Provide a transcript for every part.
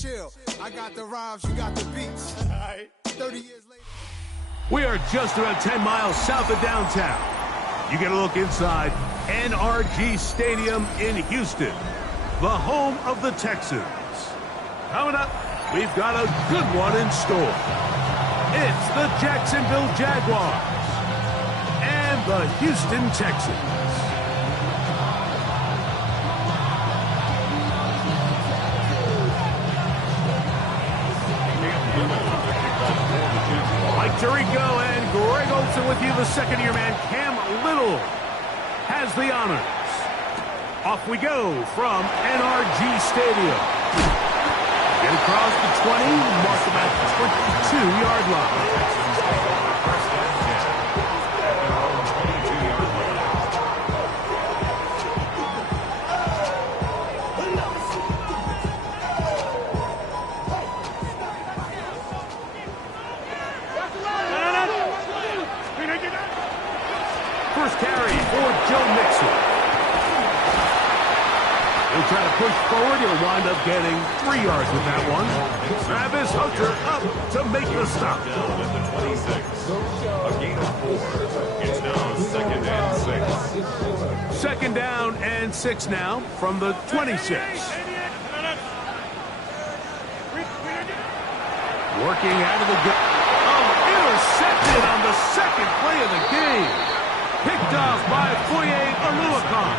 chill. I got the rhymes, you got the beats. 30 years later. We are just about 10 miles south of downtown. You get a look inside NRG Stadium in Houston, the home of the Texans. Coming up, we've got a good one in store. It's the Jacksonville Jaguars and the Houston Texans. Mike Tirico and Greg Olsen with you. The second-year man, Cam Little, has the honors. Off we go from NRG Stadium. Get across the 20, mark about the 22-yard line. First carry for Joe Mixon. He'll try to push forward. He'll wind up getting 3 yards with that one. Travis Hunter up to make the stop. Down at the 26. A gain of 4. It's now second and 6. Second down and 6 now from the 26. Working out of the gun. Oh, intercepted on the second play of the game. Picked off by Foye Oluokun.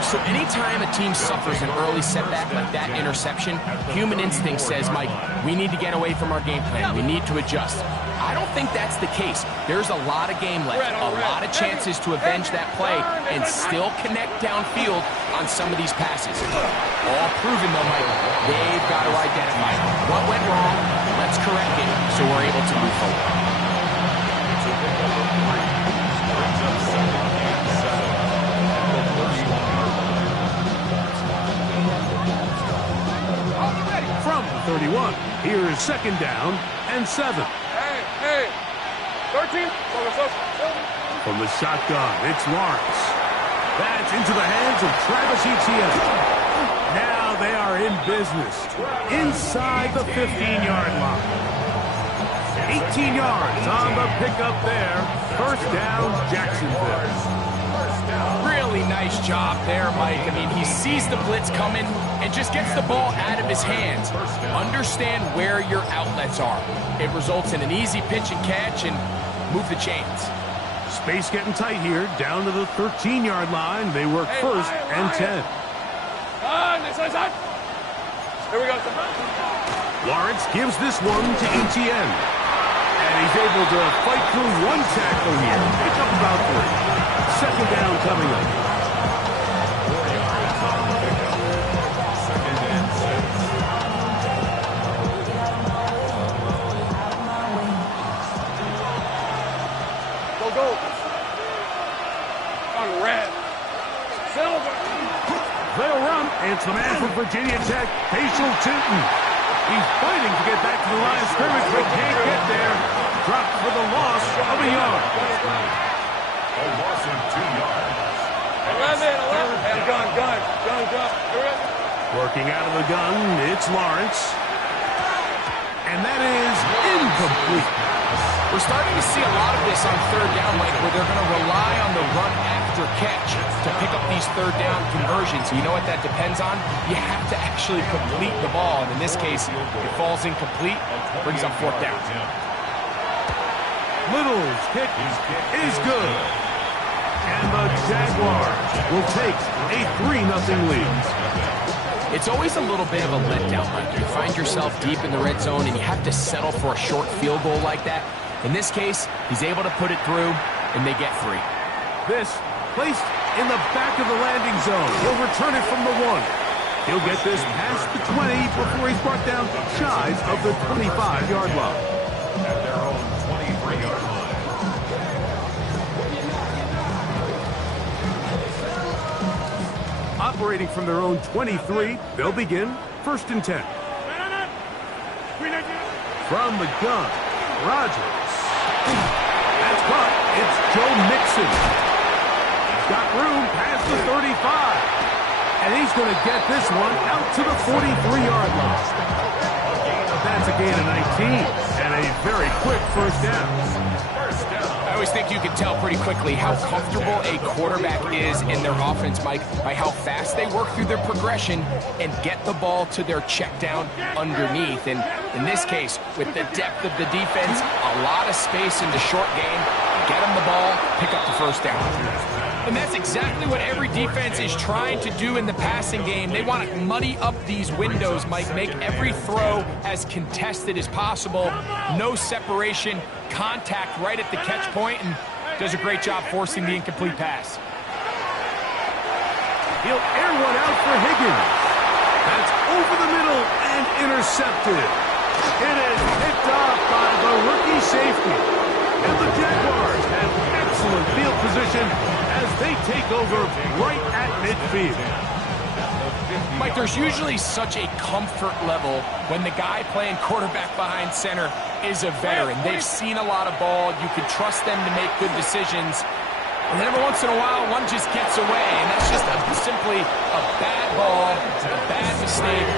So anytime a team suffers an early setback like that interception, human instinct says, Mike, we need to get away from our game plan. We need to adjust. I don't think that's the case. There's a lot of game left, a lot of chances to avenge that play and still connect downfield on some of these passes. All proven, though, Mike, they've got to identify what went wrong, let's correct it so we're able to move forward. From 31, here's second down and 7. Hey, 13. From the shotgun, it's Lawrence. That's into the hands of Travis Etienne. Now they are in business inside the 15-yard line. 18 yards on the pickup there. First down, Jacksonville. Really nice job there, Mike. I mean, he sees the blitz coming and just gets the ball out of his hands. Understand where your outlets are. It results in an easy pitch and catch and move the chains. Space getting tight here, down to the 13-yard line. They work first and 10. Here we go. Lawrence gives this one to Etienne. And he's able to fight through one tackle here. Pick up about 3. Second down coming up. 4 yards on the pickup. Second and 6. Go. On red. Silver. They'll run. It's the man from Virginia Tech, Facial Tootin. He's fighting to get back to the line of scrimmage, but can't get there. Dropped for the loss of a yard. A loss of 2 yards. 11. Gun. Working out of the gun, it's Lawrence. And that is incomplete. We're starting to see a lot of this on third down, Mike, where they're going to rely on the run after catch to pick up these third down conversions. You know what that depends on? You have to actually complete the ball. And in this case, it falls incomplete, brings up fourth down. Little's kick is good. And the Jaguars will take a 3-0 lead. It's always a little bit of a letdown, Mike. You find yourself deep in the red zone and you have to settle for a short field goal like that. In this case, he's able to put it through, and they get 3. This placed in the back of the landing zone. He'll return it from the 1. He'll get this past the 20 before he's brought down shy of the 25-yard line. At their own 23-yard line. Operating from their own 23, they'll begin first and 10. From the gun, Rodgers. That's caught. It's Joe Mixon. He's got room past the 35. And he's going to get this one out to the 43-yard line. That's a gain of 19 and a very quick first down. I always think you can tell pretty quickly how comfortable a quarterback is in their offense, Mike, by how fast they work through their progression and get the ball to their check down underneath. And in this case, with the depth of the defense, a lot of space in the short game, get them the ball, pick up the first down. And that's exactly what every defense is trying to do in the passing game. They want to muddy up these windows, Mike, make every throw as contested as possible. No separation, contact right at the catch point, and does a great job forcing the incomplete pass. He'll air one out for Higgins. That's over the middle and intercepted. It is picked off by the rookie safety. And the Jaguars have excellent field position as they take over right at midfield. Mike, there's usually such a comfort level when the guy playing quarterback behind center is a veteran. They've seen a lot of ball. You can trust them to make good decisions. And then every once in a while, one just gets away, and that's just simply a bad ball, a bad mistake.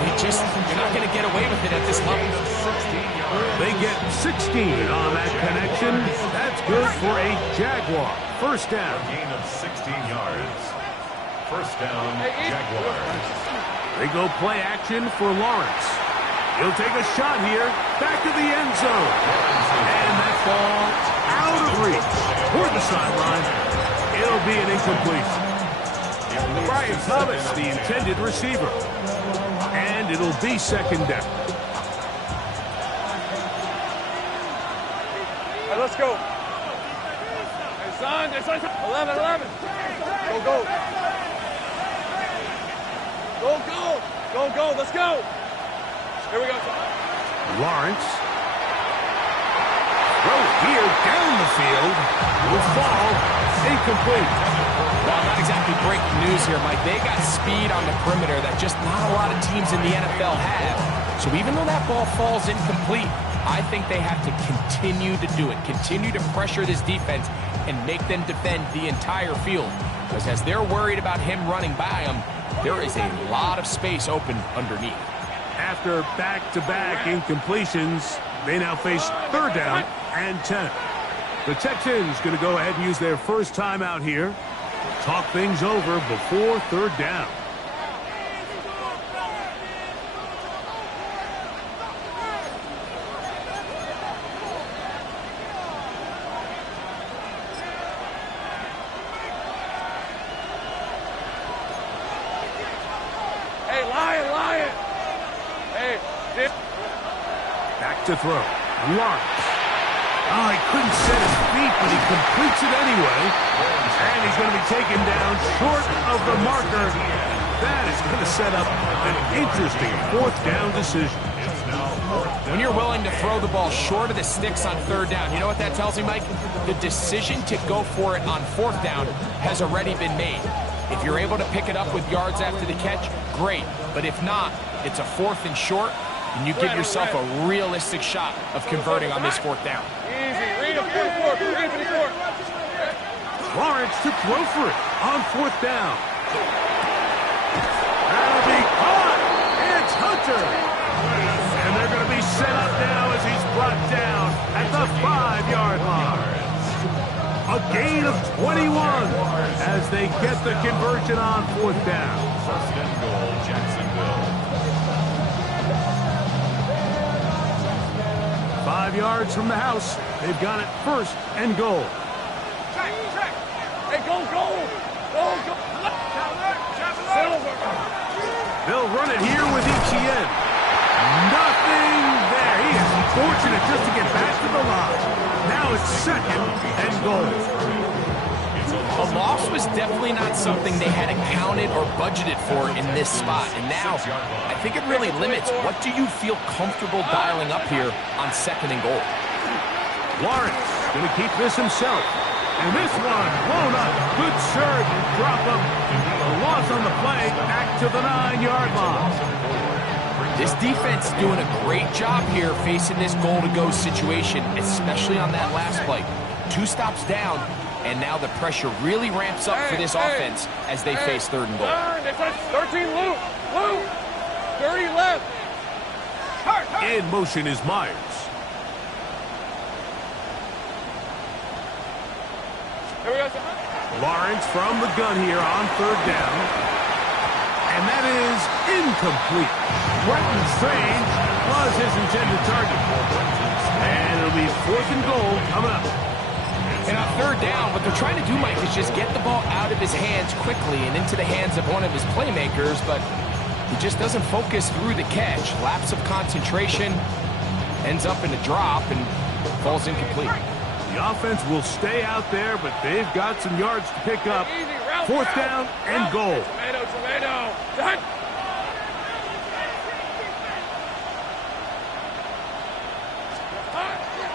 You're not going to get away with it at this level. They get 16 on that connection. That's good for a Jaguar. First down. Gain of 16 yards. First down, Jaguars. They go play action for Lawrence. He'll take a shot here. Back to the end zone. And that ball out of reach. Toward the sideline. It'll be an incompletion. Brian Thomas, the intended receiver. And it'll be second down. All right, let's go. Hey, son, 11. Go. Go, let's go. Here we go. Lawrence. Throw here down the field. Will fall. Incomplete. Well, not exactly breaking news here, Mike. They got speed on the perimeter that just not a lot of teams in the NFL have. So even though that ball falls incomplete, I think they have to continue to do it. Continue to pressure this defense and make them defend the entire field. Because as they're worried about him running by them, there is a lot of space open underneath. After back-to-back incompletions, they now face third down and 10. The Texans going to go ahead and use their first timeout here. Talk things over before third down. Hey, Lion. Hey, dip. Back to throw. Lawrence. Oh, he couldn't set his feet, but he completes it anyway. And he's going to be taken down short of the marker. That is going to set up an interesting fourth down decision. When you're willing to throw the ball short of the sticks on third down, you know what that tells me, Mike? The decision to go for it on fourth down has already been made. If you're able to pick it up with yards after the catch, great. But if not, it's a fourth and short, and you give yourself a realistic shot of converting on this fourth down. Easy. Read him 44. Lawrence to throw for it on fourth down. That'll be caught. It's Hunter. And they're going to be set up now as he's brought down at the 5-yard line. A gain of 21 as they get the conversion on fourth down. First and goal, Jacksonville. 5 yards from the house. They've got it first and goal. Check. Hey, go. Silver. They'll run it here with Etienne. Nothing there. He is fortunate just to get back to the line. Now it's second and goal. A loss was definitely not something they had accounted or budgeted for in this spot. And now, I think it really limits what do you feel comfortable dialing up here on second and goal. Lawrence going to keep this himself. And this one blown up. Good serve. Drop up. A loss on the play. Back to the 9-yard line. This defense doing a great job here facing this goal-to-go situation, especially on that last play. 2 stops down, And now the pressure really ramps up for this offense as they face 3rd and goal. 13 loop. 30 left. In motion is Myers. Here we go. Lawrence from the gun here on 3rd down. And that is incomplete. Brenton Strange was his intended target. And it'll be 4th and goal coming up. And on 3rd down, what they're trying to do, Mike, is just get the ball out of his hands quickly and into the hands of one of his playmakers, but he just doesn't focus through the catch. Lapse of concentration, ends up in a drop, and falls incomplete. The offense will stay out there, but they've got some yards to pick up. 4th down and goal. Tomato. Done.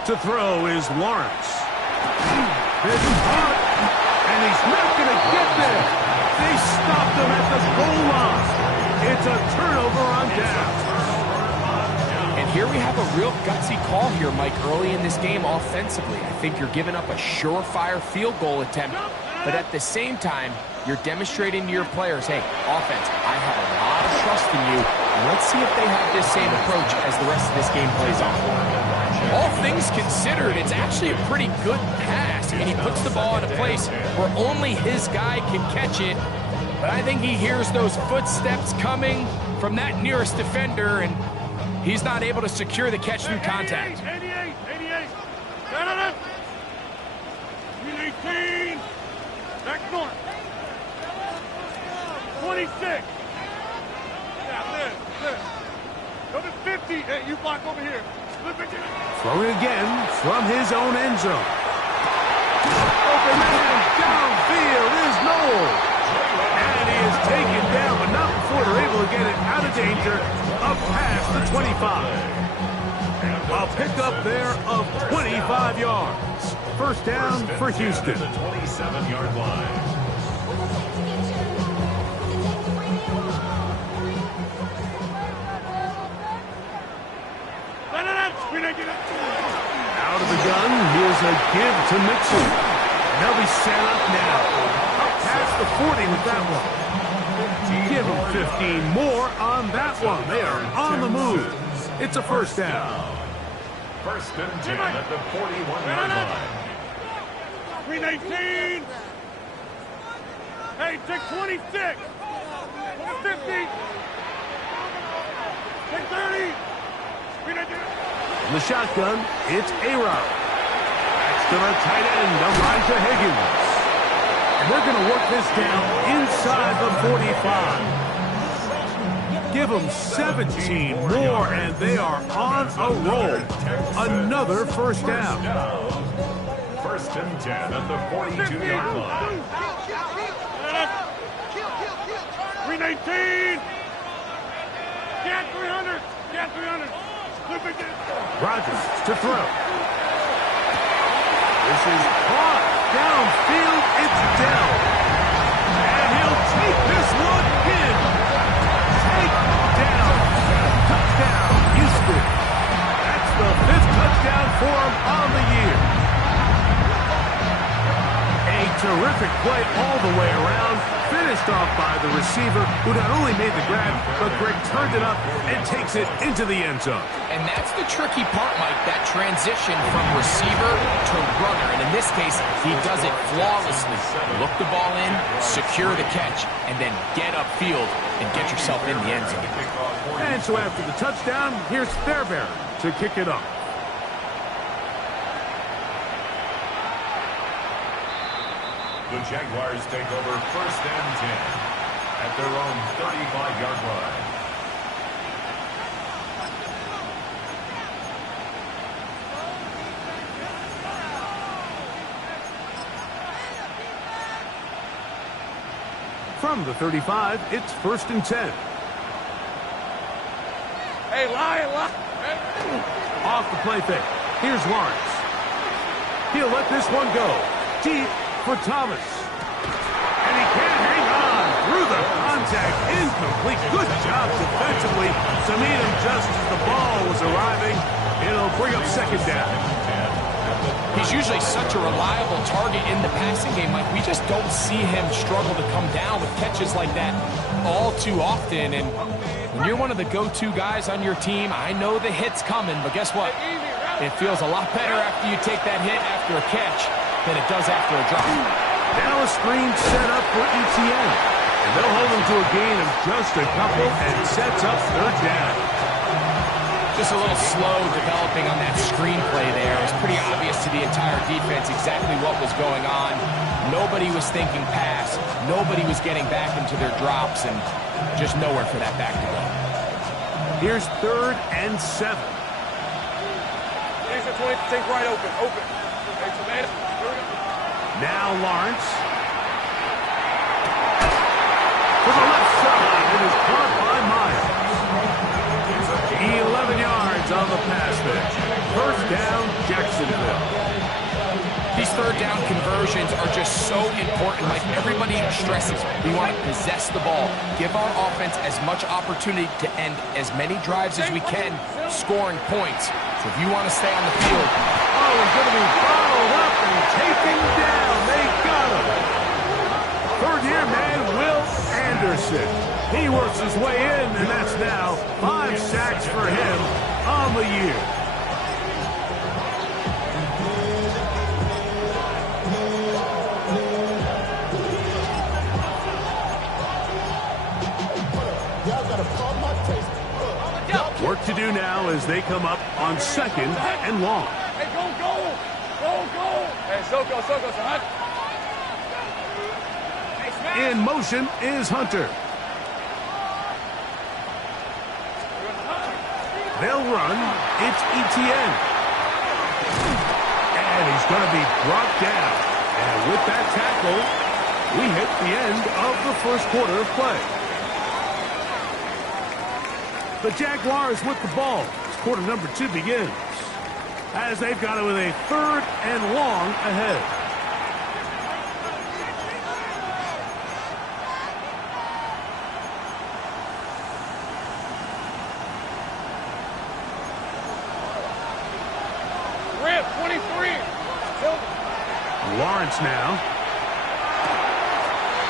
To throw is Lawrence. It's hot, and he's not going to get there. They stopped him at the goal line. It's a turnover on down. And here we have a real gutsy call here, Mike, early in this game offensively. I think you're giving up a surefire field goal attempt, but at the same time, you're demonstrating to your players, hey, offense, I have a lot of trust in you. Let's see if they have this same approach as the rest of this game plays on. All things considered, it's actually a pretty good pass. I mean, he puts the ball in a place where only his guy can catch it. But I think he hears those footsteps coming from that nearest defender, and he's not able to secure the catch through contact. 88. 18. Next one. 26. Yeah, this. Go to 50. Hey, you block over here. Throwing again from his own end zone. Open man downfield is Noel. And he is taken down, but not before they're able to get it out of danger up past the 25. A pickup there of 25 yards. 1st down for Houston. 27-yard line. Out of the gun, here's a give to Mitchell. They'll be set up now. Up past the 40 with that one. Give them 15 more on that one. They are on the move. It's a 1st down. 1st and 10 at the 41-yard line. 319. Hey, take 26. 50. Take 30. 319. In the shotgun, it's A-Rod. That's to the tight end, Elijah Higgins. And they're going to work this down inside the 45. Give them 17 more, and they are on a roll. Another 1st down. 1st and 10 at the 42-yard line. 319. Get 300. Get 300. Rodgers to throw. This is caught downfield. It's Dell. And he'll take this one in. Take down. Touchdown, Houston. That's the 5th touchdown for him on the year. A terrific play all the way around. Finished off by the receiver, who not only made the grab, but Greg turned it up and takes it into the end zone. And that's the tricky part, Mike, that transition from receiver to runner. And in this case, he does it flawlessly. Look the ball in, secure the catch, and then get upfield and get yourself in the end zone. And so after the touchdown, here's Fairbairn to kick it up. The Jaguars take over 1st and 10 at their own 35-yard line. From the 35, it's 1st and 10. Hey, lie. Off the play fake. Here's Lawrence. He'll let this one go. Deep for Thomas. And he can't hang on through the contact. Incomplete. Good job defensively to meet him just as the ball was arriving. It'll bring up 2nd down. He's usually such a reliable target in the passing game. Like, we just don't see him struggle to come down with catches like that all too often. And when you're one of the go-to guys on your team, I know the hit's coming, but guess what? It feels a lot better after you take that hit after a catch than it does after a drop. Now a screen set up for ETN. And they'll hold him to a gain of just a couple and sets up third down. Just a little slow developing on that screenplay there. It was pretty obvious to the entire defense exactly what was going on. Nobody was thinking pass. Nobody was getting back into their drops, and just nowhere for that back to go. Here's 3rd and 7. Take right open. Now Lawrence. To the left side, it is caught by Miles. 11 yards on the pass there. First down, Jacksonville. These third down conversions are just so important. Like everybody stresses, we want to possess the ball. Give our offense as much opportunity to end as many drives as we can, scoring points. So if you want to stay on the field. Oh, he's going to be followed up and taken down. They got him. Third-year man, Will Anderson. He works his way in, and that's now 5 sacks for him on the year. Work to do now as they come up on 2nd and long. Hey, go! Hey, Soko, son. In motion is Hunter. They'll run. It's ETN. And he's going to be brought down. And with that tackle, we hit the end of the first quarter of play. The Jaguars with the ball as quarter number 2 begins, as they've got it with a 3rd and long ahead. Rip, 23. Lawrence now.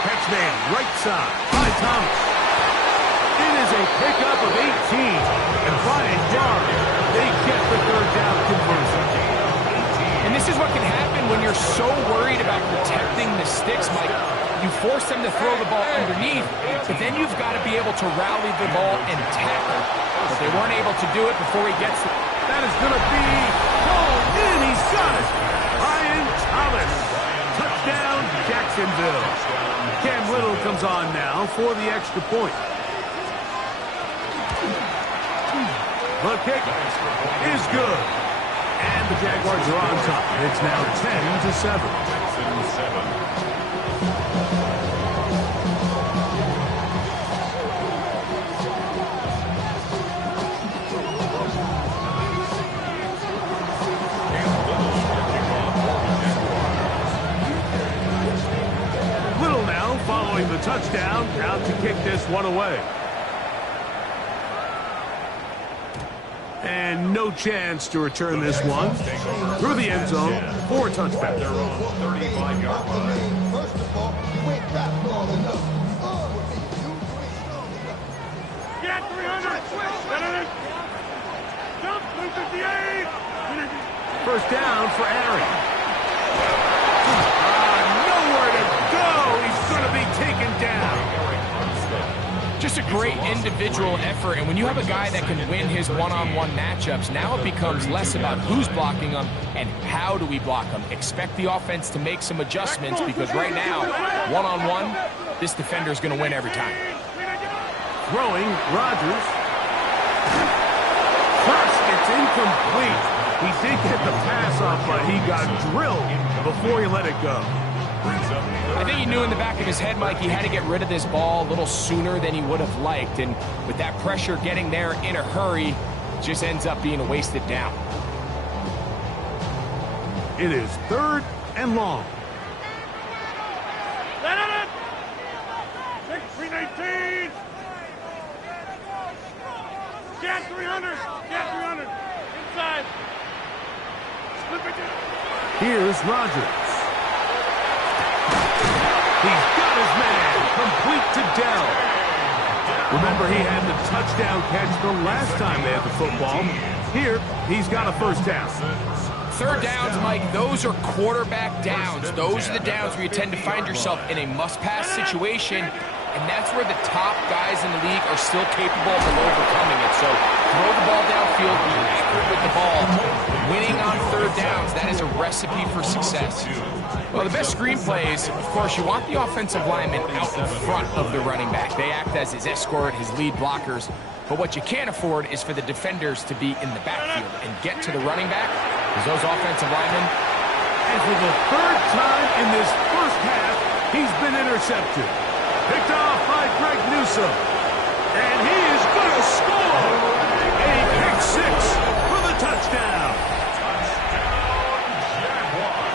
Catch man, right side by Thomas. It is a pickup of 18. And Brian Jarr, they get the third down conversion. And this is what can happen when you're so worried about protecting the sticks, Mike. You force them to throw the ball underneath, but then you've got to be able to rally the ball and tackle. But they weren't able to do it before he gets it. That is going to be pulled in. He's got it. Brian Thomas. Touchdown, Jacksonville. Cam Little comes on now for the extra point. The kick is good. And the Jaguars are on top. It's now 10-7. Little now following the touchdown, out to kick this one away. And no chance to return this one through the end zone for a touchback. They're on 35-yard line. First of all, you ain't got long enough. Get 300. Jump, 358. First down for Aaron. Nowhere to go. He's going to be taken down. Just a great individual effort, and when you have a guy that can win his one-on-one matchups, now it becomes less about who's blocking him and how do we block him. Expect the offense to make some adjustments, because right now, one-on-one, this defender is going to win every time. Throwing, Rodgers. First, it's incomplete. He did get the pass off, but he got drilled before he let it go. I think he knew in the back of his head, Mike, he had to get rid of this ball a little sooner than he would have liked. And with that pressure getting there in a hurry, it just ends up being a wasted down. It is 3rd and long. Let it. 319. Get 300. Get 300. Inside. Slip it. Here's Rodgers. He's got his man. Complete to Dell. Remember, he had the touchdown catch the last time they had the football. Here, he's got a first down. Third downs, Mike, those are quarterback downs. Those are the downs where you tend to find yourself in a must-pass situation, and that's where the top guys in the league are still capable of overcoming it. So throw the ball downfield, be accurate with the ball. Winning on third downs, that is a recipe for success. Well, the best screenplays, of course, you want the offensive lineman out in front of the running back. They act as his escort, his lead blockers. But what you can't afford is for the defenders to be in the backfield and get to the running back, because those offensive linemen. And for the third time in this first half, he's been intercepted. Picked off by Greg Newsome. And he is going to score. A pick six for the touchdown.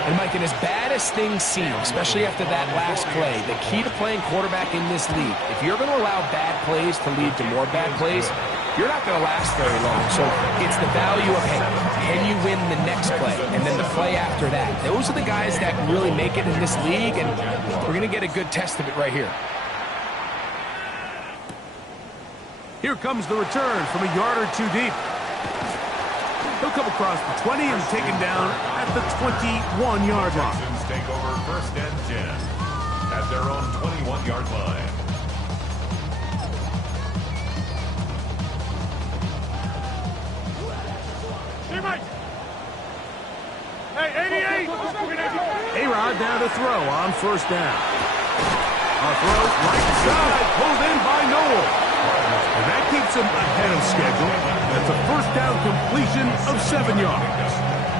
And Mike, and as bad as things seem, especially after that last play, the key to playing quarterback in this league, if you're going to allow bad plays to lead to more bad plays, you're not going to last very long. So it's the value of, hey, can you win the next play? And then the play after that. Those are the guys that really make it in this league, and we're going to get a good test of it right here. Here comes the return from a yard or two deep. He'll come across the 20 and taken down at the 21-yard line. Texans take over first and 10 at their own 21-yard line. Hey, 88! A-Rod down to throw on first down. A throw right side, pulled in by Noel. And that keeps him ahead of schedule. That's a first down completion of 7 yards.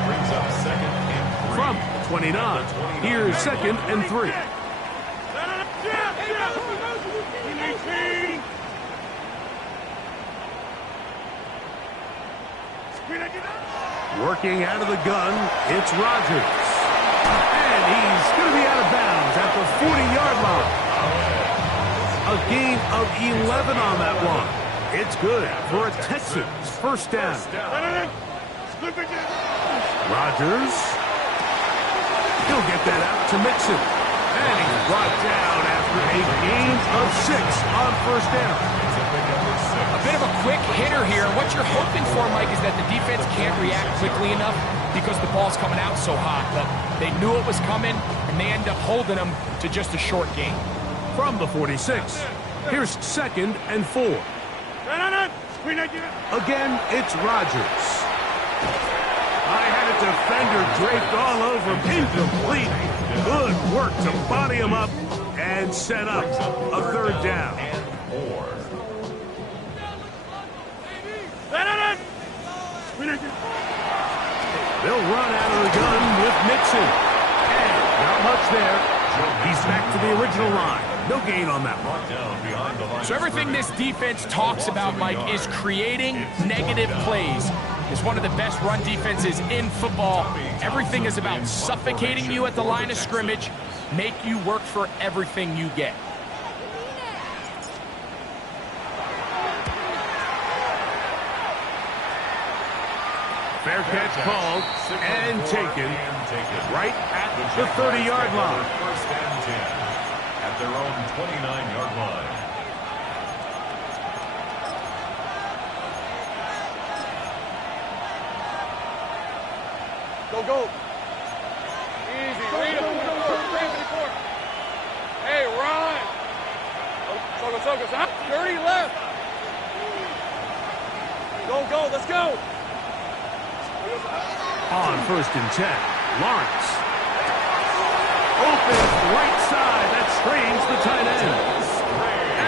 Brings up second and 3. From 29, here's second and 3. Working out of the gun, it's Rodgers. And he's going to be out of bounds at the 40-yard line. A gain of 11 on that one. It's good for a Texans first down. Rodgers. He'll get that out to Mixon. And he's brought down after a gain of 6 on first down. A bit of a quick hitter here. What you're hoping for, Mike, is that the defense can't react quickly enough because the ball's coming out so hot. But they knew it was coming, and they end up holding them to just a short gain. From the 46, here's second and 4. Again, it's Rodgers. I had a defender draped all over him. Incomplete. Good work to body him up and set up a third down. They'll run out of the gun with Mixon. And not much there. He's back to the original line. No gain on that one. So everything this defense talks about, Mike, is creating negative plays. It's one of the best run defenses in football. Everything is about suffocating you at the line of scrimmage, make you work for everything you get. Fair catch called and taken right at the 30-yard line. First and 10 at their own 29-yard line. Go. Easy. Read him. Hey, run. Focus. 30 left. Go. Let's go. On first and 10, Lawrence. Open right side. That strains the tight end.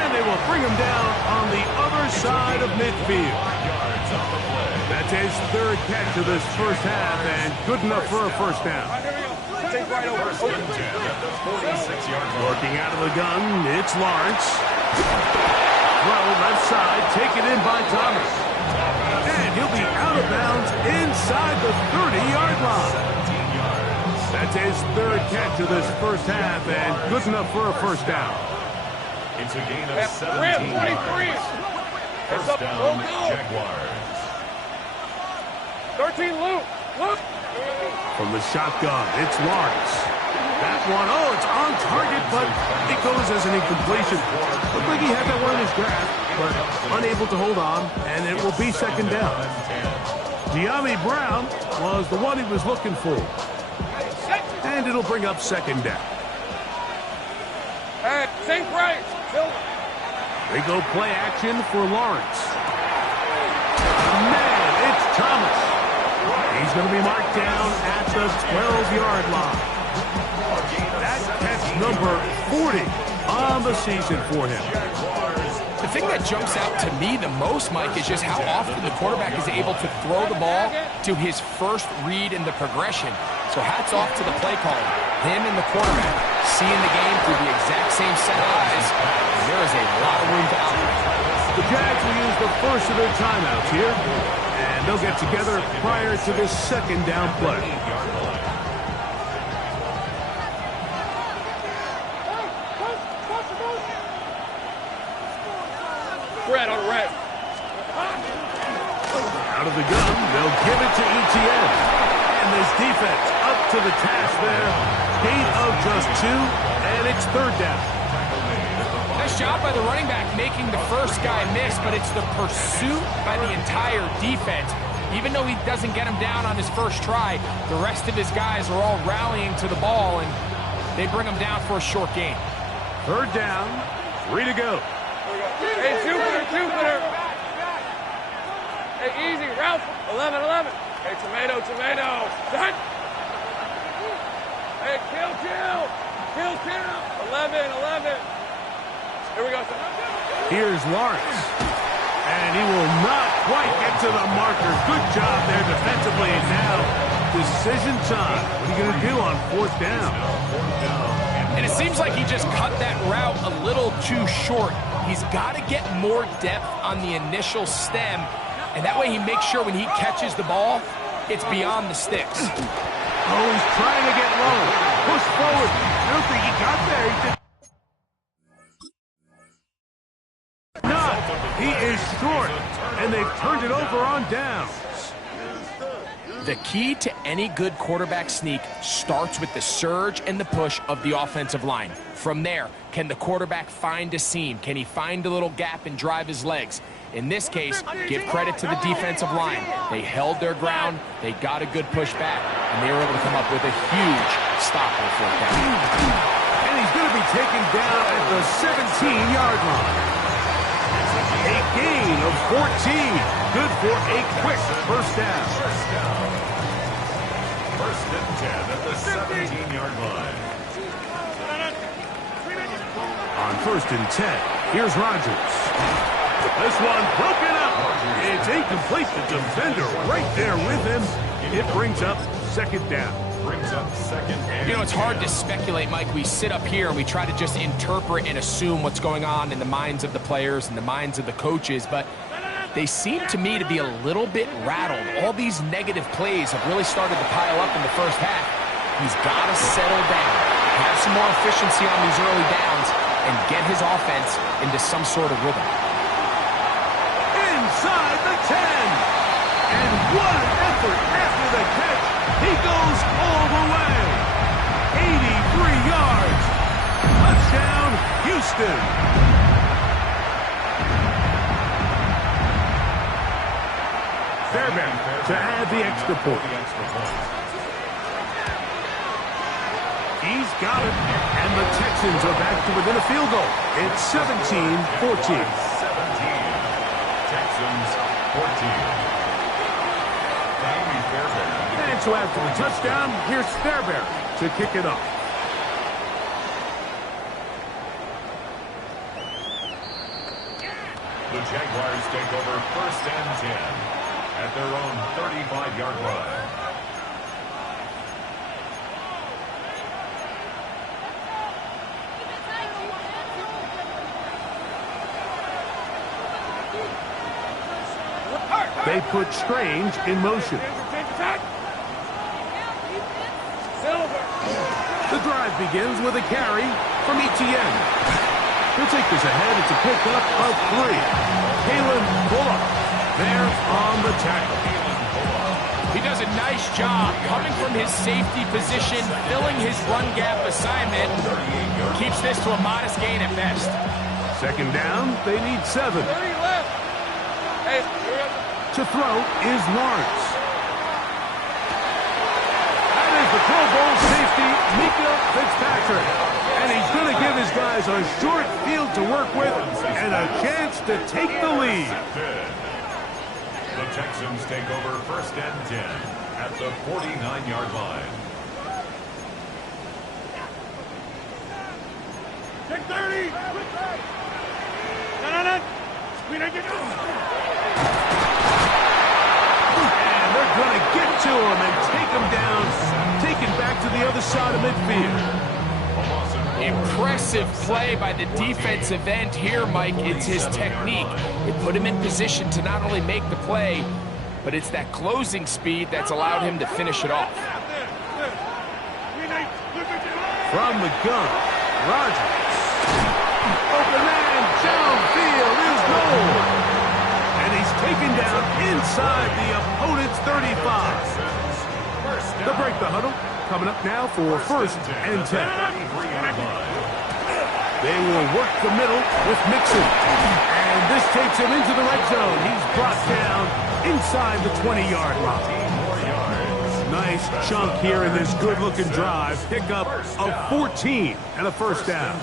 And they will bring him down on the other side of midfield. That's his third catch of this first half, and good enough for a first down. Take right over. Working out of the gun, it's Lawrence. Throw left side, taken in by Thomas. And he'll be out of bounds inside the 30-yard line. That's his third catch of this first half, and good enough for a first down. It's a gain of 17 yards. First down, Jaguars. 13, Luke. From the shotgun, it's Lawrence. That one, oh, it's on target, but it goes as an incompletion. Looked like he had that one in his grasp, but unable to hold on, and it will be second down. De'Ami Brown was the one he was looking for. And it'll bring up second down. Hey, same price. They go play action for Lawrence. Man, it's Thomas. He's going to be marked down at the 12-yard line. That's catch number 40 on the season for him. The thing that jumps out to me the most, Mike, is just how often the quarterback is able to throw the ball to his first read in the progression. So hats off to the play caller. Him and the quarterback seeing the game through the exact same set of eyes. And there is a lot of room to operate. The Jags will use the first of their timeouts here, and they'll get together prior to this second down play. Red on red. Out of the gun, they'll give it to Etienne. And this defense up to the task there. Gain of just 2, and it's third down. Nice job by the running back making the first guy miss, but it's the pursuit by the entire defense. Even though he doesn't get him down on his first try, the rest of his guys are all rallying to the ball, and they bring him down for a short gain. Third down, 3 to go. Hey, Jupiter. Hey, easy, Ralph. 11. Hey, tomato. Done. Hey, kill. 11. Here we go, son. Here's Lawrence. And he will not quite get to the marker. Good job there defensively. And now, decision time. What are you going to do on fourth down? And it seems like he just cut that route a little too short. He's got to get more depth on the initial stem, and that way he makes sure when he catches the ball, it's beyond the sticks. Oh, he's trying to get low. Push forward. I don't think he got there. He did not. He is short, and they've turned it over on downs. The key to any good quarterback sneak starts with the surge and the push of the offensive line. From there, can the quarterback find a seam? Can he find a little gap and drive his legs? In this case, give credit to the defensive line. They held their ground, they got a good push back, and they were able to come up with a huge stop on fourth down. And he's going to be taken down at the 17-yard line. A gain of 14. Good for a quick first down. First and 10 at the 17-yard line. On first and 10, here's Rodgers. This one broken up. It's incomplete. The defender right there with him. It brings up second down. You know, it's hard to speculate, Mike. We sit up here and we try to just interpret and assume what's going on in the minds of the players and the minds of the coaches, but they seem to me to be a little bit rattled. All these negative plays have really started to pile up in the first half. He's got to settle down, have some more efficiency on these early downs, and get his offense into some sort of rhythm. Inside the 10. And what an effort after the catch. He goes all the way. 83 yards. Touchdown, Houston. Fairbairn to add the extra point. He's got it. And the Texans are back to within a field goal. It's 17-14. 17. Texans 14. And so after the touchdown, here's Fairbairn to kick it off. The Jaguars take over first and 10 at their own 35-yard line. They put Strange in motion. The drive begins with a carry from Etienne. He'll take this ahead. It's a pickup of 3. Kalen Bullock there on the tackle. He does a nice job coming from his safety position, filling his run gap assignment. Keeps this to a modest gain at best. Second down, they need 7. 30 left. Hey, To throw is Lawrence. That is the Pro Bowl safety, Mika Fitzpatrick. And he's going to give his guys a short field to work with and a chance to take the lead. The Texans take over 1st and 10 at the 49-yard line. take 30. No. We don't get And they're going to get to him and take him down, take it back to the other side of midfield. Impressive play by the defensive end here, Mike. It's his technique. It put him in position to not only make the play, but it's that closing speed that's allowed him to finish it off. From the gun, Rodgers. Open man, downfield is goal. And he's taken down inside the opponent's 35. They'll break the huddle. Coming up now for 1st and 10. They will work the middle with Mixon. And this takes him into the red zone. He's brought down inside the 20-yard line. Nice chunk here in this good-looking drive. Pick up of 14 and a first down.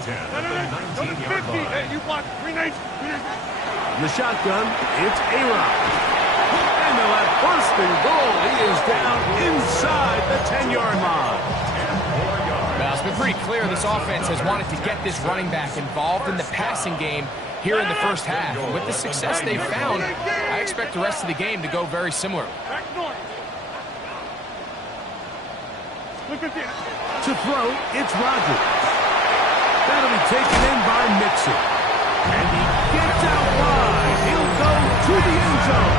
Go to 50. Hey, you block. Renate. In the shotgun, it's A-Rod. And they'll have 1st and goal. He is down inside the 10-yard line. Well, it's been pretty clear this offense has wanted to get this running back involved in the passing game here in the first half. And with the success they've found, I expect the rest of the game to go very similar. Back north. Look at this. To throw, it's Rodgers. That'll be taken in by Mixon. And he gets out wide. He'll go to the end zone.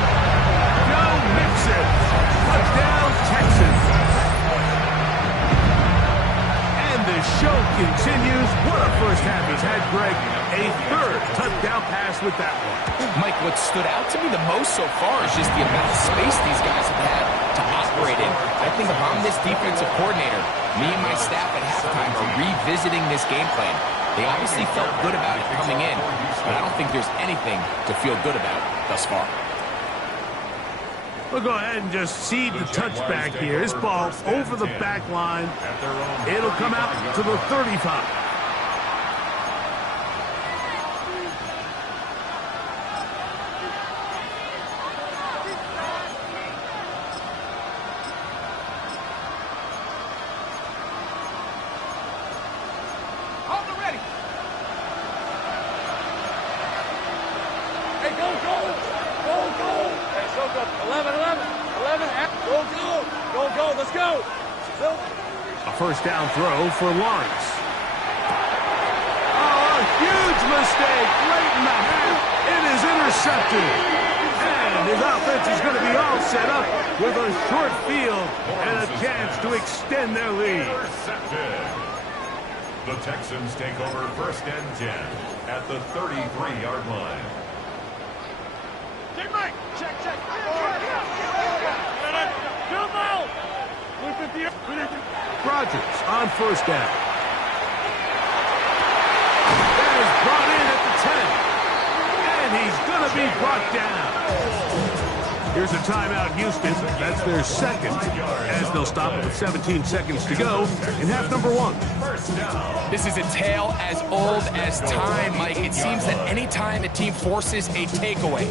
Joe Mixon. Touchdown, Texans. And the show continues. What a first half he's had, Greg. A 3rd touchdown pass with that one. Mike, what stood out to me the most so far is just the amount of space these guys have had to operate in. I think if I'm this defensive coordinator, me and my staff at halftime are revisiting this game plan. They obviously felt good about it coming in, but I don't think there's anything to feel good about thus far. We'll go ahead and just seed the touchback here. This ball over the back line. It'll come out to the 35. First down throw for Lawrence. Oh, a huge mistake late in the half. It is intercepted. And his offense is going to be all set up with a short field and a chance to extend their lead. The Texans take over 1st and 10 at the 33-yard line. Take Mike. Check. Jump out. Look at the. Rodgers on 1st down. That is brought in at the 10. And he's going to be brought down. Here's a timeout, Houston. That's their 2nd, as they'll stop it with 17 seconds to go in half number 1. This is a tale as old as time, Mike. It seems that any time a team forces a takeaway,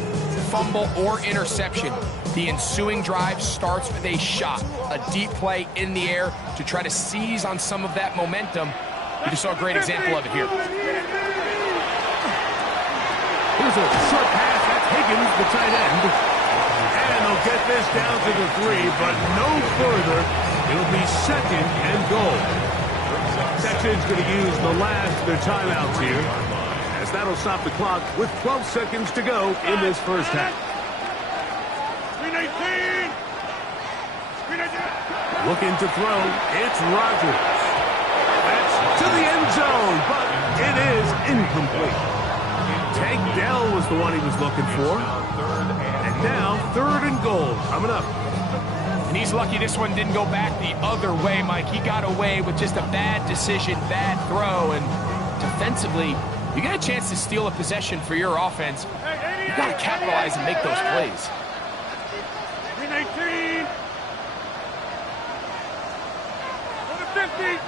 fumble, or interception, the ensuing drive starts with a shot, a deep play in the air to try to seize on some of that momentum. You just saw a great example of it here. Here's a short pass. That's Higgins, the tight end. And they'll get this down to the 3, but no further. It'll be 2nd and goal. Texans going to use the last of their timeouts here, as that'll stop the clock with 12 seconds to go in this first half. Looking to throw, it's Rodgers. That's to the end zone, but it is incomplete. Tank Dell was the one he was looking for. And now 3rd and goal coming up. And he's lucky this one didn't go back the other way, Mike. He got away with just a bad decision, bad throw, and defensively, you get a chance to steal a possession for your offense. You got to capitalize and make those plays. 319. Go to 50.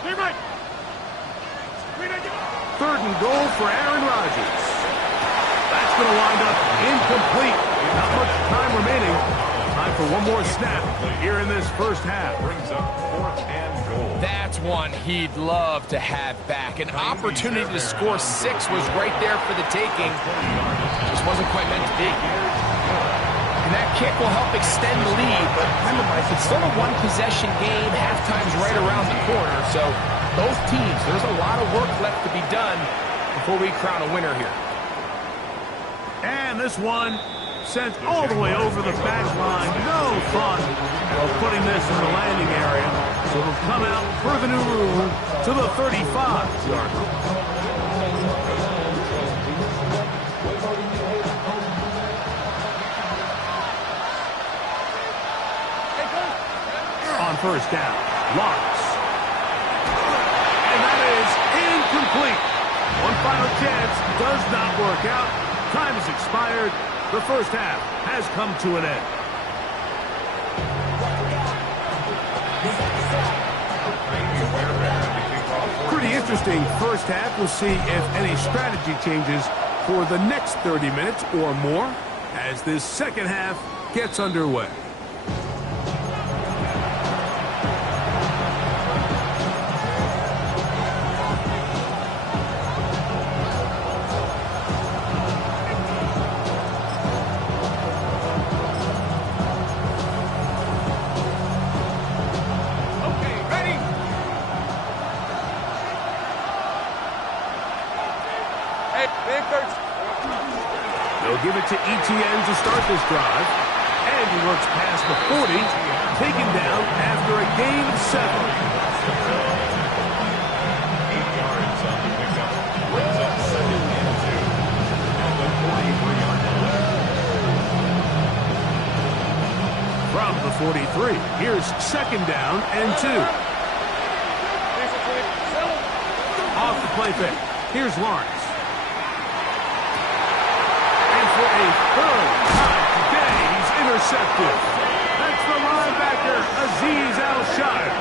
Stay right. 319. 3rd and goal for Aaron Rodgers. That's going to wind up incomplete. Not much time remaining. Time for one more snap here in this first half. Brings up 4th and goal. That's one he'd love to have back. An opportunity to score 6 was right there for the taking. Just wasn't quite meant to be. And that kick will help extend the lead. But remember, Mike, it's still a one-possession game. Halftime's right around the corner. So both teams, there's a lot of work left to be done before we crown a winner here. And this one sent all the way over the back line. No thought of putting this in the landing area. So it'll come out for the new rule to the 35-yard line. On first down, Lawrence. And that is incomplete. One final chance does not work out. Time has expired. The first half has come to an end. Pretty interesting first half. We'll see if any strategy changes for the next 30 minutes or more as this second half gets underway. They'll give it to Etienne to start this drive. And he works past the 40, taken down after a gain of 7. 8 yards on the pickup. Brings up 2nd and 2. At the 43-yard line. From the 43, here's 2nd down and 2. Off the play fake. Here's Lawrence. For a 3rd time today, he's intercepted. That's the linebacker, Azeez Al-Shire.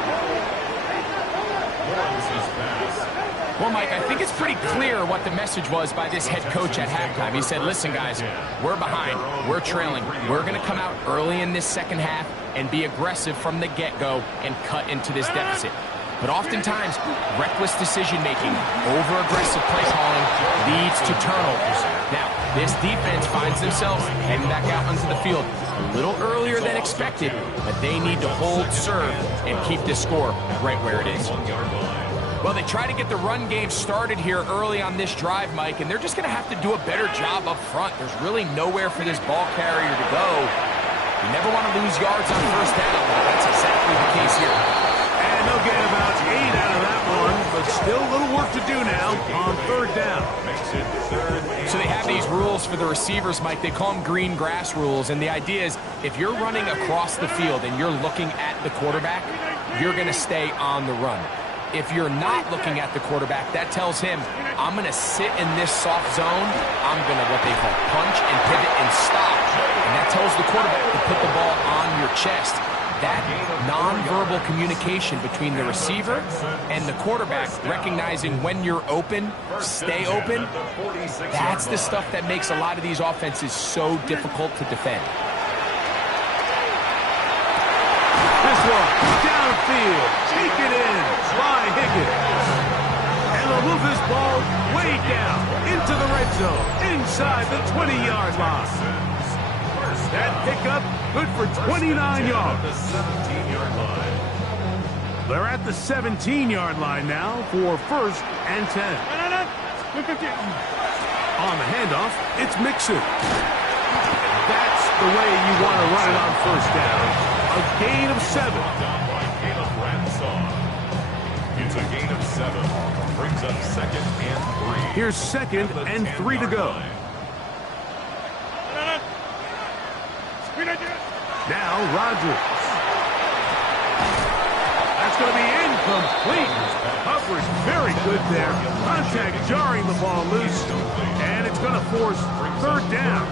Well, Mike, I think it's pretty clear what the message was by this head coach at halftime. He said, listen, guys, we're behind. We're trailing. We're going to come out early in this second half and be aggressive from the get-go and cut into this deficit. But oftentimes, reckless decision-making, over-aggressive play calling leads to turnovers. Now, this defense finds themselves heading back out onto the field a little earlier than expected, but they need to hold serve and keep this score right where it is. Well, they try to get the run game started here early on this drive, Mike, and they're just going to have to do a better job up front. There's really nowhere for this ball carrier to go. You never want to lose yards on first down, but that's exactly the case here. And they'll get about 8 out of that one, but still a little work to do now on 3rd down. So they have these rules for the receivers, Mike. They call them green grass rules, and the idea is if you're running across the field and you're looking at the quarterback, you're going to stay on the run. If you're not looking at the quarterback, that tells him, I'm going to sit in this soft zone. I'm going to what they call punch and pivot and stop. And that tells the quarterback to put the ball on your chest. That nonverbal communication between the receiver and the quarterback, recognizing when you're open, stay open, that's the stuff that makes a lot of these offenses so difficult to defend. This one, downfield, take it in by Higgins. And they'll move this ball way down into the red zone, inside the 20-yard line. That pickup, good for 29 yards. The 17-yard line. They're at the 17-yard line now for 1st and 10. On the handoff, it's Mixon. That's the way you want to run it on first down. A gain of 7. It's a gain of 7. Brings up 2nd and 3. Here's 2nd and 3 to go. Now now Rodgers. That's going to be incomplete. Coverage very good there. Contact jarring the ball loose, and it's going to force third down.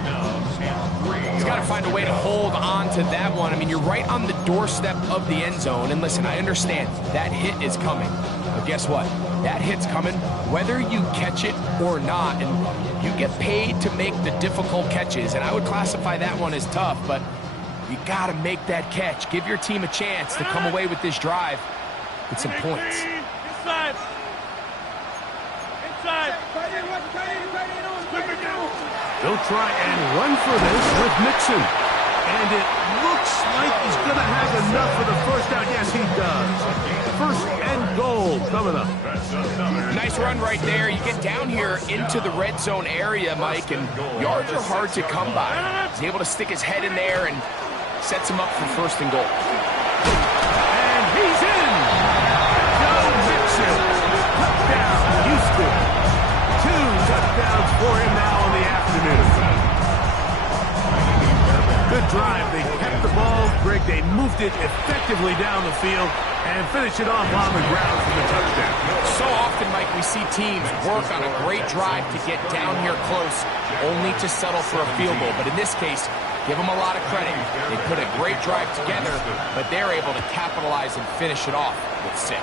He's got to find a way to hold on to that one. I mean, you're right on the doorstep of the end zone. And listen, I understand that hit is coming. But guess what? That hit's coming whether you catch it or not. And you get paid to make the difficult catches. And I would classify that one as tough, but you got to make that catch. Give your team a chance to come away with this drive with some points. Inside. Inside. They'll try and run for this with Mixon. And it looks like he's going to have enough for the first down. Yes, he does. First and goal coming up. Nice run right there. You get down here into the red zone area, Mike, and yards are hard to come by. He's able to stick his head in there and sets him up for first and goal. And he's in. Joe Mixon. Touchdown, Houston. 2 touchdowns for him now in the afternoon. Good drive. They kept the ball. Greg, they moved it effectively down the field and finished it off on the ground for the touchdown. So often, Mike, we see teams work on a great drive to get down here close, only to settle for a field goal. But in this case, give them a lot of credit. They put a great drive together, but they're able to capitalize and finish it off with 6.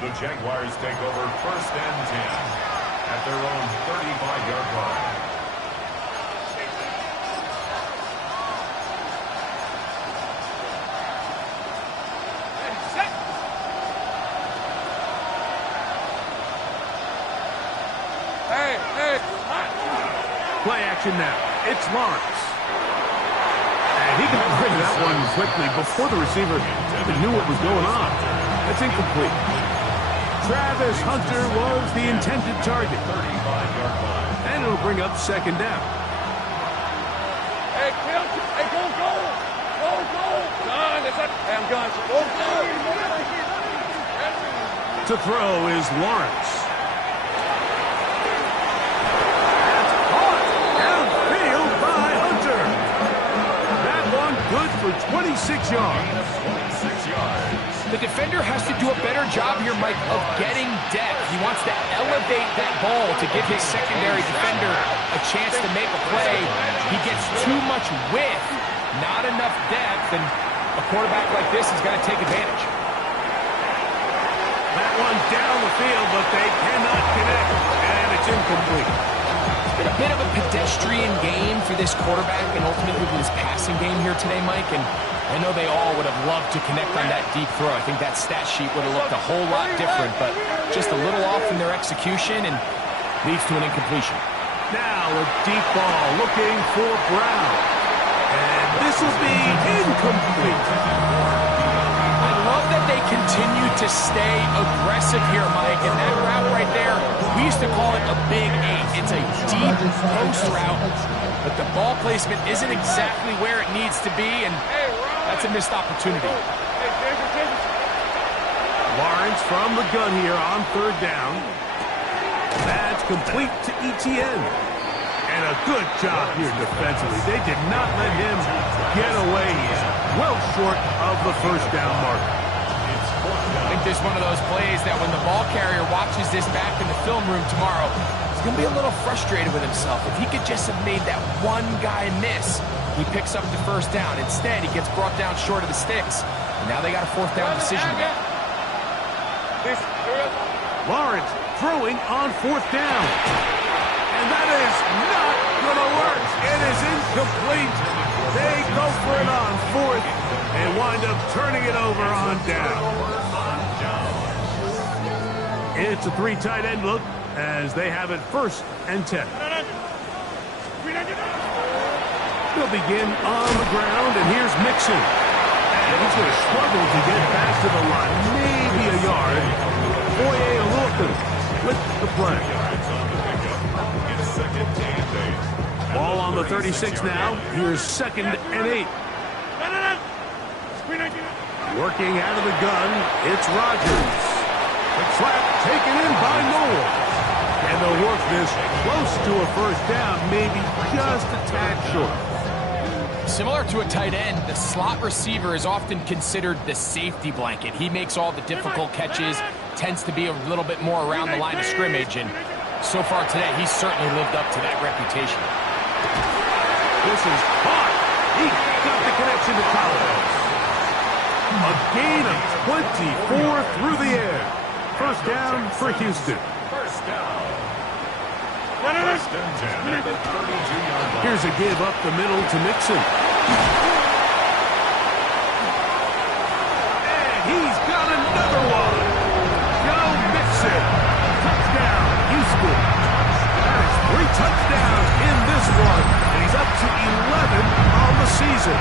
The Jaguars take over first and 10 at their own 35-yard line. Play action now. It's Lawrence. And he can bring that one quickly before the receiver even knew what was going on. That's incomplete. Travis Hunter was the intended target. And it'll bring up second down. Hey, go. John, that's it. Hey, I'm going. Go. To throw is Lawrence. Good for 26 yards. The defender has to do a better job here, Mike, of getting depth. He wants to elevate that ball to give his secondary defender a chance to make a play. He gets too much width, not enough depth, and a quarterback like this is going to take advantage. That one down the field, but they cannot connect, and it's incomplete. Been a bit of a pedestrian game for this quarterback and ultimately for this passing game here today, Mike. And I know they all would have loved to connect on that deep throw. I think that stat sheet would have looked a whole lot different, but just a little off in their execution and leads to an incompletion. Now a deep ball looking for Brown. And this will be incomplete. I love that they continue to stay aggressive here, Mike. And that route right there, we used to call it a big 8. It's a deep post route, but the ball placement isn't exactly where it needs to be, and that's a missed opportunity. Lawrence from the gun here on third down. That's complete to Etienne. And a good job here defensively. They did not let him get away. He's well short of the first down mark. I think there's one of those plays that when the ball carrier watches this back in the film room tomorrow, he's going to be a little frustrated with himself. If he could just have made that one guy miss, he picks up the first down. Instead, he gets brought down short of the sticks. And now they got a fourth down decision to make. Lawrence throwing on fourth down. And that is not going to work. It is incomplete. They go for it on fourth and wind up turning it over on down. It's a 3 tight end look as they have it first and 10. They'll begin on the ground, and here's Mixon. And he's going to struggle to get back to the line, maybe a yard. Boye Olukun with the play. Ball on the 36 now. Here's second and 8. Working out of the gun, it's Rodgers. The trap taken in by Noel. And And they'll work this close to a first down, maybe just a tad short. Similar to a tight end, the slot receiver is often considered the safety blanket. He makes all the difficult catches, tends to be a little bit more around the line of scrimmage, and so far today, he's certainly lived up to that reputation. This is caught. He got the connection to Collins. A gain of 24 through the air. First down for Houston. First down. First and 10 at the 32-yard line. Here's a give up the middle to Mixon. And he's got another one. Joe Mixon. Touchdown, Houston. That is 3 touchdowns in this one. And he's up to 11 on the season.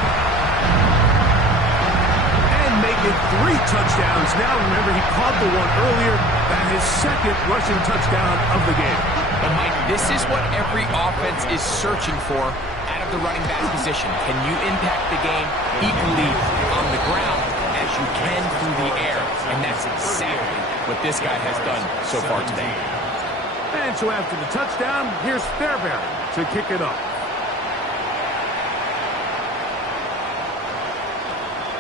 And making 3 touchdowns now. Remember, he caught the one earlier. That is his second rushing touchdown of the game. But Mike, this is what every offense is searching for out of the running back position. Can you impact the game equally on the ground as you can through the air? And that's exactly what this guy has done so far today. And so after the touchdown, here's Fairbairn to kick it off.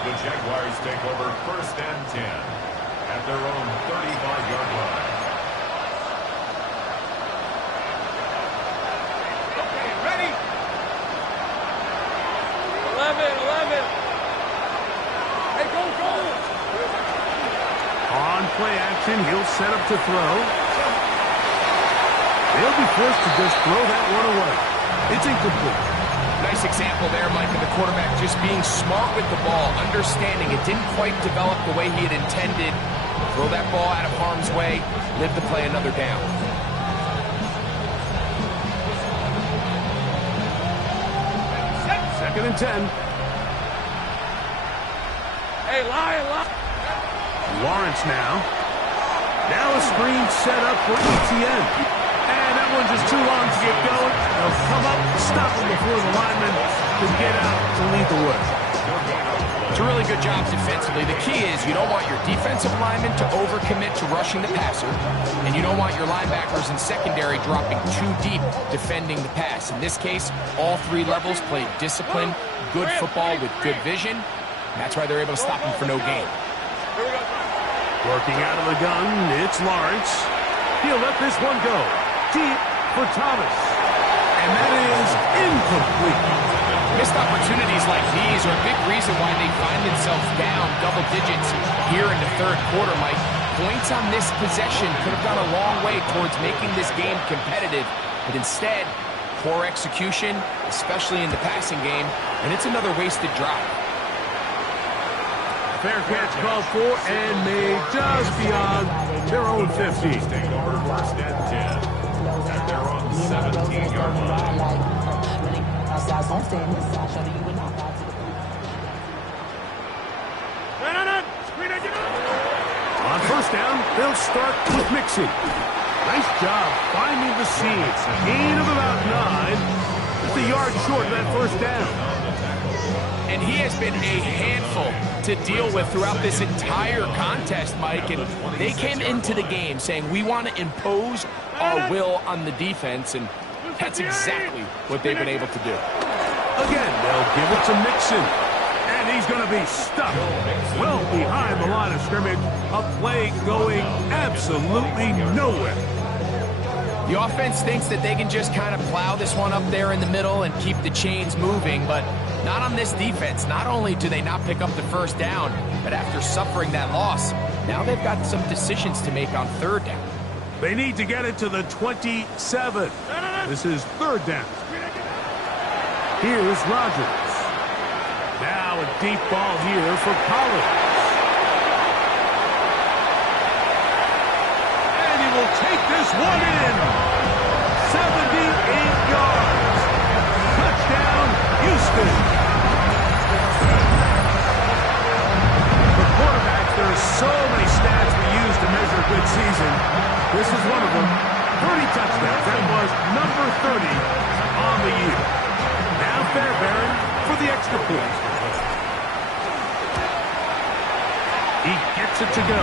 The Jaguars take over first and 10 at their own 35-yard line. Okay, ready? 11. Hey, go. On play action, he'll set up to throw. They'll be forced to just throw that one away. It's incomplete. Nice example there, Mike, of the quarterback just being smart with the ball, understanding it didn't quite develop the way he had intended. Throw that ball out of harm's way, live to play another down. Second and 10. Hey, lie. Lawrence now. Now a screen set up for ETN. And that one's just too long to get going. They'll come up, stop him before the lineman can get out to lead the way. It's a really good job defensively. The key is you don't want your defensive linemen to overcommit to rushing the passer, and you don't want your linebackers in secondary dropping too deep defending the pass. In this case, all 3 levels played disciplined, good football with good vision. And that's why they're able to stop him for no gain. Working out of the gun, it's Lawrence. He'll let this one go. Deep for Thomas. And that is incomplete. Missed opportunities like these are a big reason why they find themselves down double digits here in the third quarter, Mike. Points on this possession could have gone a long way towards making this game competitive, but instead, poor execution, especially in the passing game, and it's another wasted drive. Fair catch called for and made just beyond their own 50. Take over first and 10 at their own 17-yard line. On first down, they'll start with Mixon. Nice job finding the seams. Gain of about 9. Just a yard short of that first down. And he has been a handful to deal with throughout this entire contest, Mike. And they came into the game saying, we want to impose our will on the defense. And that's exactly what they've been able to do. Again, they'll give it to Mixon. And he's going to be stuck well behind the line of scrimmage. A play going absolutely nowhere. The offense thinks that they can just kind of plow this one up there in the middle and keep the chains moving, but not on this defense. Not only do they not pick up the first down, but after suffering that loss, now they've got some decisions to make on third down. They need to get it to the 27. This is third down. Here's Rodgers. Now a deep ball here for Collins. And he will take this one in. 78 yards. Touchdown, Houston. For quarterbacks, there are so many stats we use to measure a good season. This is one of them. 30 touchdowns. That was number 30 on the year. Now Fairbairn for the extra point. He gets backs it to go,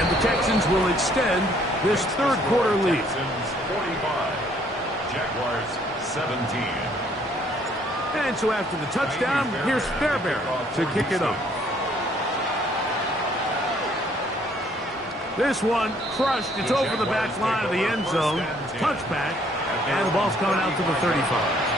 and the Texans will extend this third quarter lead. Texans 45, Jaguars 17. And so after the touchdown, here's Fairbairn to kick it off. This one crushed. It's over the back line of the end zone. Touchback, and the ball's coming out to the 35.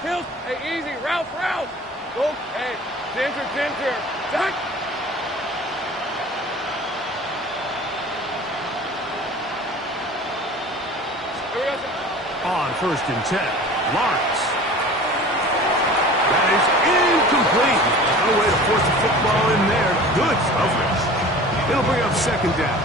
Kill. Hey, easy. Route. Go. Hey, ginger. Duck. On 1st and 10, Lawrence. That is incomplete. No way to force the football in there. Good coverage. It'll bring up 2nd down.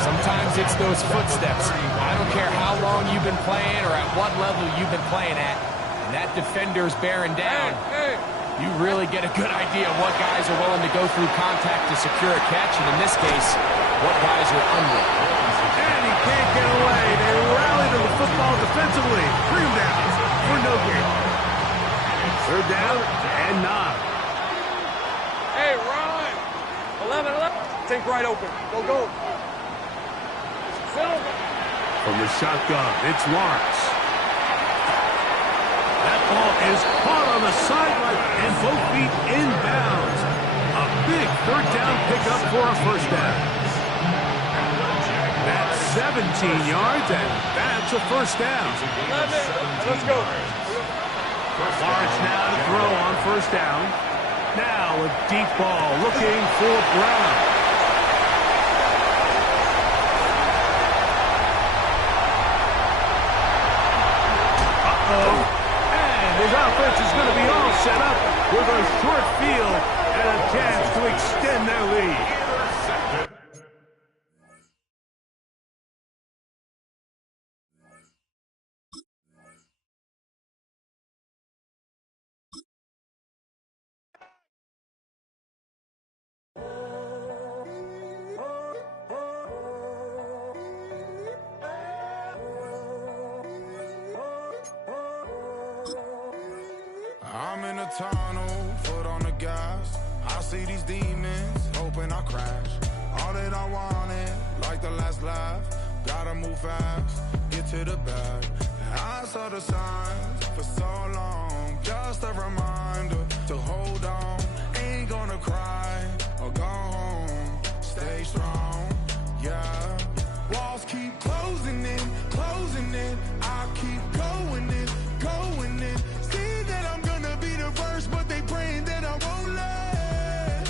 Sometimes it's those footsteps. I don't care how long you've been playing or at what level you've been playing at. And that defender's bearing down. You really get a good idea of what guys are willing to go through contact to secure a catch. And in this case, what guys are unwilling. And he can't get away. They rally to the football defensively. Bring him down for no gain. 3rd down and 9. Hey, Ron. 11. Think right open. Go. From the shotgun, it's Lawrence. That ball is caught on the sideline and both feet inbounds. A big 3rd down pickup for a 1st down. That's 17 yards, and that's a 1st down. Let's go. Lawrence now to throw on 1st down. Now a deep ball looking for Brown. And his offense is going to be all set up with a short field and a chance to extend their lead. I'm in a tunnel, foot on the gas. I see these demons, hoping I crash. All that I wanted, like the last laugh. Gotta move fast, get to the bag. I saw the signs for so long, just a reminder to hold on. Ain't gonna cry or go home, stay strong, yeah. Walls keep closing in. I keep going in. See that I'm gonna be the first, but they praying that I won't let.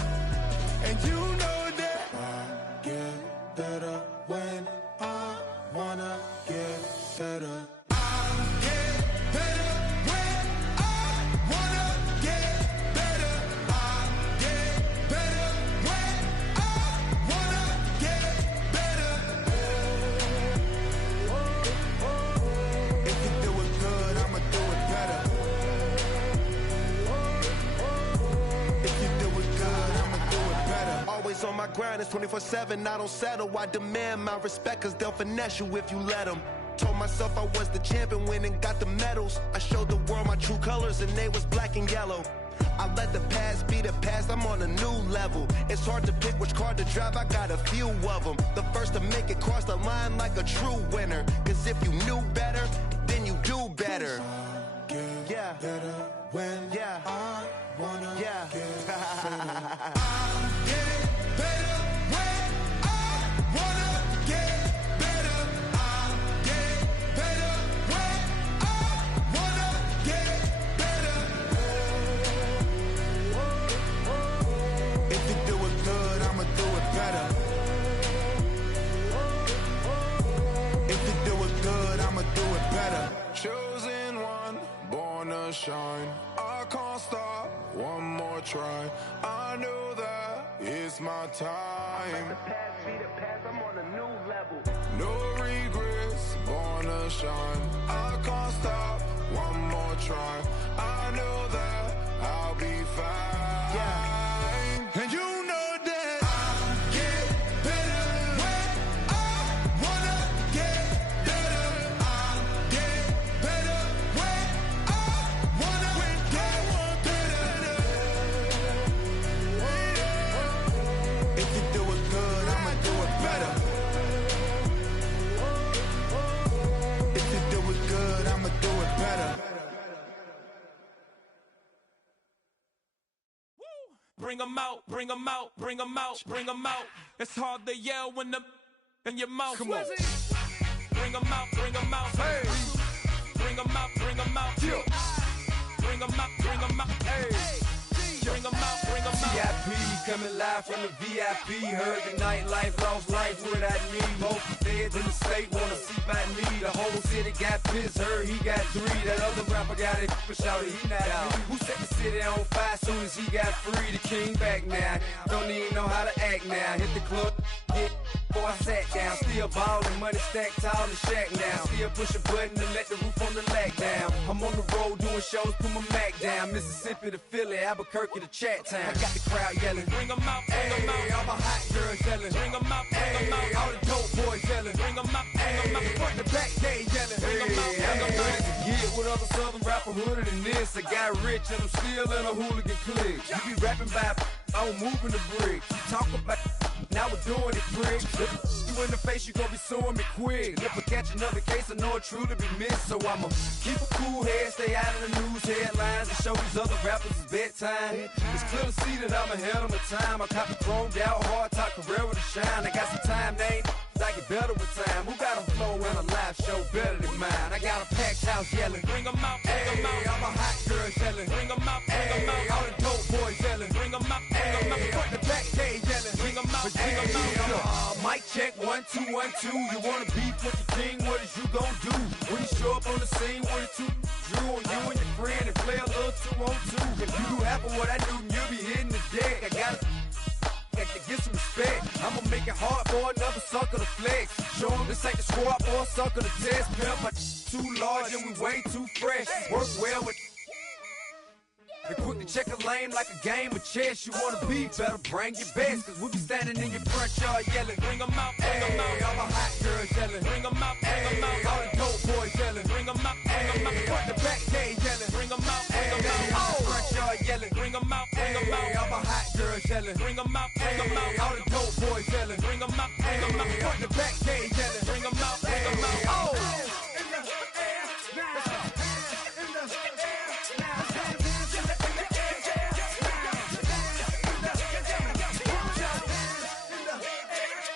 And you know that I get better when I wanna get better. I get better when I wanna get better. I get better when I wanna get better. If you do it good, I'ma do it better. If you do it good, I'ma do it better. Always on my grind, it's 24/7, I don't settle. I demand my respect, cause they'll finesse you if you let them. Told myself I was the champion, went and got the medals. I showed the world my true colors and they was black and yellow. I let the past be the past, I'm on a new level. It's hard to pick which car to drive, I got a few of them. The first to make it cross the line like a true winner. Cause if you knew better, then you do better. Yeah. Better when I wanna get better. I get better when I wanna get better. I get better when I wanna get better. If you do it good, I'ma do it better. If you do it good, I'ma do it better. Chosen one, born to shine. I can't stop, one more try. I know that it's my time. The past be the past, I'm on a new level. No regrets, born to shine. I can't stop, one more try. I know that I'll be fine. Yeah. And you know that I get bring 'em out, bring 'em out, bring 'em out, bring 'em out. It's hard to yell when the in your mouth. Come on. Bring 'em out, bring 'em out. Hey. Bring 'em out, bring 'em out. Yeah. Bring 'em out, bring 'em out. Hey. Bring 'em out, bring 'em out. VIP coming live from the VIP. Heard the nightlife, lost life without me. Both feds in the state wanna see by me. The whole city got pissed, heard he got 3. That other rapper got it for shouted he not out. Who set the city on fire soon as he got free? The king back now, don't even know how to act now. Hit the club, get before I sat down. Still ballin', money stacked tall in the shack now. Still push a button to let the roof on the lack down. I'm on the road doing shows, put my Mac down. Mississippi to Philly, Albuquerque to Chat Town. I got the crowd yelling, Bring 'em out, bring 'em out. hey, all my hot girls yelling, Bring 'em out, bring 'em hey, out. all the dope boys yelling, Bring 'em out, bring 'em out. hey, front to back they yelling, Bring 'em out, bring 'em I'm out. ready to get with other southern rapper hooded than this. I got rich and I'm still in a hooligan clique. You be rapping by, I'm moving the brick. You talk about, now we're doing it, prick. If you in the face, you gon' be suing me quick. If I catch another case, I know it truly be missed. So I'ma keep a cool head, stay out of the news headlines, and show these other rappers it's bedtime. It's clear to see that I'm ahead of my time. I copy chromed out, hard top career with a shine. I got some time, name. I get better with time. Who got a flow and a live show better than mine? I got a packed house yelling, Bring 'em out, bring 'em hey, out. all my hot girls yelling, Bring 'em out, bring 'em hey, all out. the dope boys yelling, Bring 'em out, bring 'em hey, out. front to back they yelling, Bring 'em out, bring 'em hey, out. mic check 1 2 1 2. You wanna beef with the king? What is you gon' do when you show up on the scene with a 2 Drew on you and your friend and play a little 2 on 2? If you do half of what I do, then you'll be hitting the deck. I gotta get some respect. I'ma make it hard for another sucker to flex. Show 'em this ain't the squad for a sucker to test. Pimp, my too large and we way too fresh. Work well with and quick to check a lane like a game of chess. You wanna be better, bring your best. Cause we be standing in your front yard yelling, Bring 'em out, bring 'em hey, out. all my hot girls yelling, Bring 'em out, bring 'em hey, all out. the dope boys yelling, Bring 'em out, bring 'em hey, front out. to back they yelling, Bring 'em out, bring 'em hey, out. all the front yard yelling, Bring 'em out, bring 'em hey, all out. my hot girls yelling, Bring 'em out,